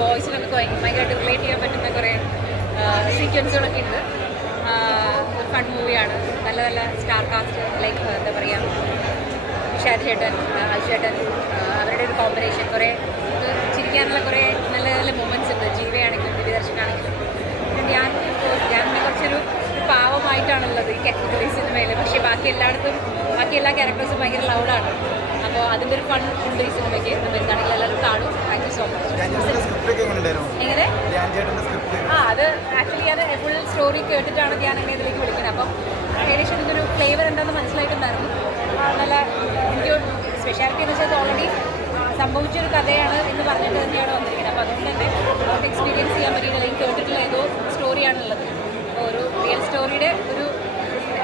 ബോയ്സിനൊക്കെ ഭയങ്കരമായിട്ട് റിലേറ്റ് ചെയ്യാൻ പറ്റുന്ന കുറേ സീക്വൻസുകളൊക്കെ ഉണ്ട്. ഫൺ മൂവിയാണ്. നല്ല നല്ല സ്റ്റാർ കാസ്റ്റ് ലൈക്ക് എന്താ പറയുക, ഷാജി ചേട്ടൻ, അജുചേട്ടൻ, അവരുടെ ഒരു കോമ്പിനേഷൻ, കുറേ ചിരിക്കാനുള്ള കുറേ നല്ല നല്ല മൂമെൻറ്റ്സ് ഉണ്ട്. ജീവയാണെങ്കിലും ദിവ്യദർശനാണെങ്കിലും. ഞാനിനെ കുറച്ചൊരു പാവമായിട്ടാണുള്ളത് ഈ കാറ്റഗറി സിനിമയിൽ. പക്ഷേ ബാക്കി എല്ലാ ക്യാരക്ടേഴ്സും ഭയങ്കര ലൗഡാണ്. അപ്പോൾ അതിൻ്റെ ഒരു ഫൺ ഉണ്ട് ഈ സിനിമയ്ക്ക്. അപ്പോൾ എന്താണെങ്കിലും എല്ലാവരും കാണും. Thank you so much. എങ്ങനെ അത് ആക്ച്വലി ഞാൻ ഫുൾ സ്റ്റോറി കേട്ടിട്ടാണ് ഞാൻ അങ്ങനെ ഇതിലേക്ക് വിളിക്കുന്നത്. അപ്പം ഏകദേശം ഇതിൻ്റെ ഒരു ഫ്ലേവർ എന്താണെന്ന് മനസ്സിലായിട്ടുണ്ടായിരുന്നു. നല്ല എനിക്ക് സ്പെഷ്യാലിറ്റി എന്ന് വെച്ചാൽ ഓൾറെഡി സംഭവിച്ചൊരു കഥയാണ് എന്ന് പറഞ്ഞിട്ട് തന്നെയാണ് വന്നിരിക്കുന്നത്. അപ്പോൾ അതുകൊണ്ട് തന്നെ നമുക്ക് എക്സ്പീരിയൻസ് ചെയ്യാൻ പറ്റിയില്ല. അല്ലെങ്കിൽ കേട്ടിട്ടുള്ള ഏതോ സ്റ്റോറിയാണുള്ളത്. അപ്പോൾ ഒരു റിയൽ സ്റ്റോറിയുടെ ഒരു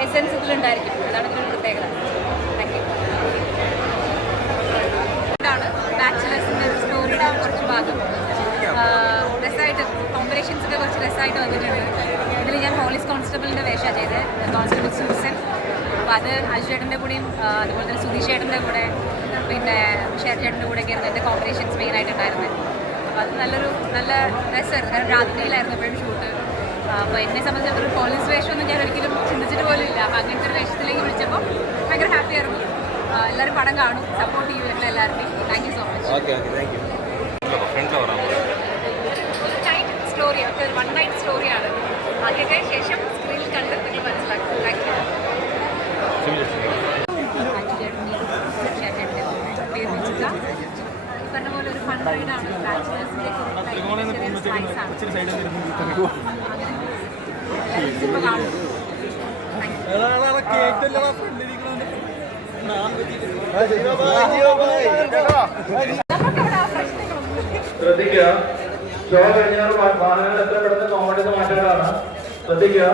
എസെൻസ് ഇതിലുണ്ടായിരിക്കും. അതാണ് ഇതിൻ്റെ പ്രത്യേകത. Thank you. ഇതാണ് ബാച്ചിലേഴ്സിൻ്റെ ഒരു സ്റ്റോറിയുടെ കുറച്ച് ഭാഗം. രസമായിട്ട് കോമ്പിനേഷൻസൊക്കെ കുറച്ച് രസമായിട്ട് വന്നിട്ടുണ്ട്. ഇതിൽ ഞാൻ പോലീസ് കോൺസ്റ്റബിളിൻ്റെ വേഷമാണ് ചെയ്തത്, കോൺസ്റ്റബിൾ സൂസൻ. അപ്പോൾ അത് അജുചേട്ടൻ്റെ കൂടെയും അതുപോലെ തന്നെ സുധീഷ് ചേട്ടൻ്റെ കൂടെ പിന്നെ ഷേർ ചേട്ടൻ്റെ കൂടെയൊക്കെ ആയിരുന്നു എൻ്റെ കോമ്പിനേഷൻസ് മെയിനായിട്ടുണ്ടായിരുന്നത്. അപ്പോൾ അത് നല്ല രസമായിരുന്നു. കാരണം രാത്രിയിലായിരുന്നു എപ്പോഴും ഷൂട്ട്. അപ്പോൾ എന്നെ സംബന്ധിച്ച് ഒരു പോലീസ് വേഷമൊന്നും ഞാൻ ഒരിക്കലും ചിന്തിച്ചിട്ട് പോലും ഇല്ല. അപ്പോൾ അങ്ങനത്തെ ഒരു വേഷത്തിലേക്ക് വിളിച്ചപ്പോൾ ഭയങ്കര ഹാപ്പി ആയിരുന്നു. എല്ലാവരും പടം കാണും, സപ്പോർട്ട് ചെയ്യും ഞങ്ങൾ എല്ലാവരുടെയും. Thank you so much. Story ഒരു വൺ നൈറ്റ് സ്റ്റോറിയാണ്. അതൊക്കെ ശേഷം സ്ക്രീനിൽ കണ്ട് നിങ്ങൾ മനസ്സിലാക്കും. Thank you. ഈ പറഞ്ഞ പോലെ ഒരു ഫൺ റൈഡാണ്. ബാച്ചിലേഴ്സിൻ്റെ സിനിമ കാണും. ശ്രദ്ധിക്കുക, ഷോ കഴിഞ്ഞാൽ വാഹനങ്ങൾ എത്ര പെട്ടെന്ന് കോമഡിന്ന് മാറ്റേണ്ടതാണ്. ശ്രദ്ധിക്കുക.